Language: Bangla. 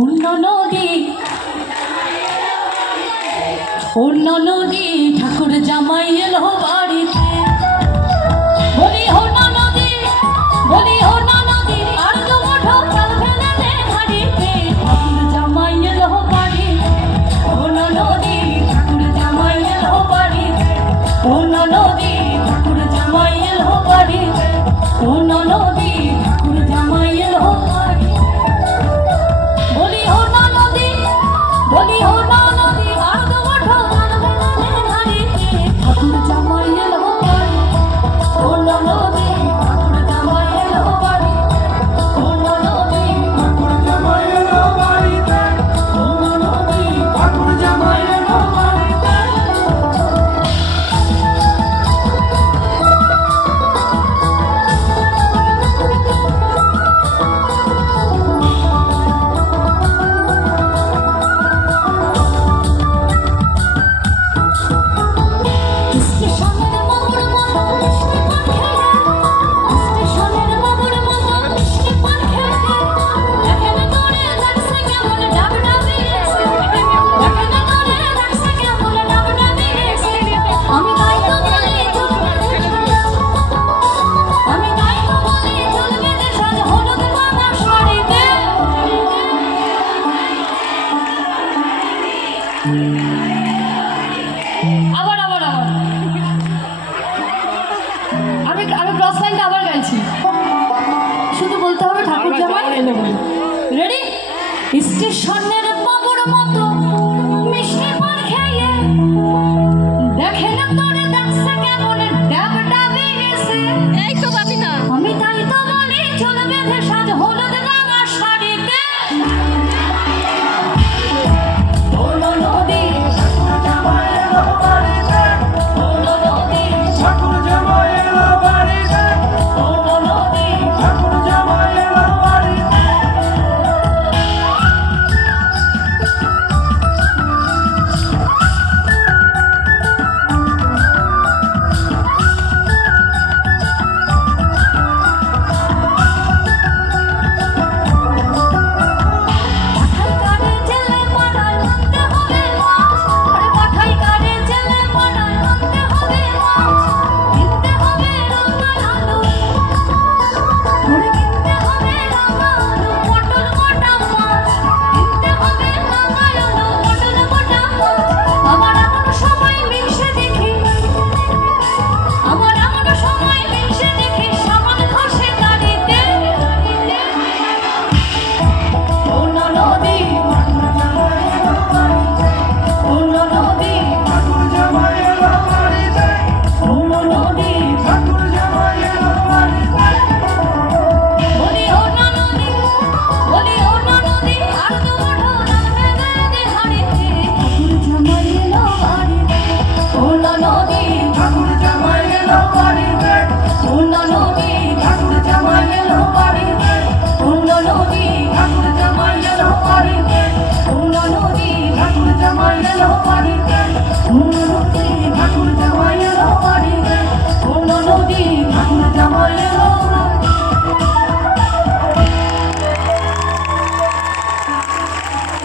অন্য নদী অন্য নদী ঠাকুর জামাই এলো বাড়িতে। বলি অন্য নদী, বলি অন্য নদী, আর তো মুঠো চাল ফেলে দে হাড়িতে। ঠাকুর জামাই এলো বাড়িতে। অন্য নদী ঠাকুর জামাই এলো বাড়িতে। অন্য নদী ঠাকুর জামাই এলো বাড়িতে। অন্য নদী ঠাকুর জামাই এলো বাড়িতে। বলি অন্য নদী, বলি অন্য নদী, আর তো মুঠো চাল ফেলে দে হাড়িতে। ঠাকুর জামাই এলো বাড়িতে। অন্য নদী ঠাকুর জামাই এলো বাড়িতে। অন্য নদী ঠাকুর জামাই এলো বাড়িতে। অন্য নদী ঠাকুর জামাই এলো বাড়িতে। স্টেশনের বাবুর মতো মিষ্টি পান খেয়ে, স্টেশনের বাবুর মতো মিষ্টি পান খেয়ে, দেখেন দূরে দেখছে কেমন ডাব ডাবিয়েছে, দেখেন দূরে দেখছে কেমন ডাব ডাবিয়েছে। আমি তাই তো বলি চলবে দেশে, আমি তাই তো বলি চলবে দেশে হলুদ রাঙা শাড়িতে। আবার আবার আবার আমি আমি ক্রস লাইনটা আবার গাইছি, শুধু বলতে হবে ঠাকুর জামাই এলো বলে। রেডি? স্টেশনের বাবুর মতো মিষ্টি পান খেয়ে, দেখেন তোরে দেখছে কেমন ডাব ডাবিয়েছে। এই তো বাবি না, আমি তাই তো বলি চলবে সাজ হলুদ রাঙা শাড়িতে। অন্য নদী ঠাকুর জামাই এলো বাড়িতে। অন্য নদী ঠাকুর জামাই এলো বাড়িতে। অন্য নদী ঠাকুর জামাই এলো বাড়িতে। পাঠাই কারে জেলে পাঠাই আনতে হবে মাছ, আরে পাঠাই কারে জেলে পাঠাই আনতে হবে মাছ। কিনতে হবে রাঙা আলু, ওরে কিনতে হবে রাঙা আলু, পটল গোটা মাছ। কিনতে হবে রাঙা আলু, পটল গোটা মাছ। আমার এমন সময় মিশে দেখি, আমার এমন সময় মিশে দেখি সামান ঘষে দাঁড়িতে। অন্য নদী ঠাকুর জামাই এলো বাড়িতে। অন্য নদী ঠাকুর জামাই এলো বাড়িতে। অন্য নদী ঠাকুর জামাই এলো বাড়িতে। বলি অন্য নদী, বলি অন্য নদী, আর তো মুঠো চাল ফেলে দে হাড়িতে। ঠাকুর জামাই এলো বাড়িতে। অন্য নদী ঠাকুর জামাই এলো বাড়িতে। অন্য নদী ঠাকুর জামাই এলো বাড়িতে। অন্য নদী ঠাকুর জামাই এলো বাড়িতে। অন্য নদী ঠাকুর জামাই এলো বাড়িতে।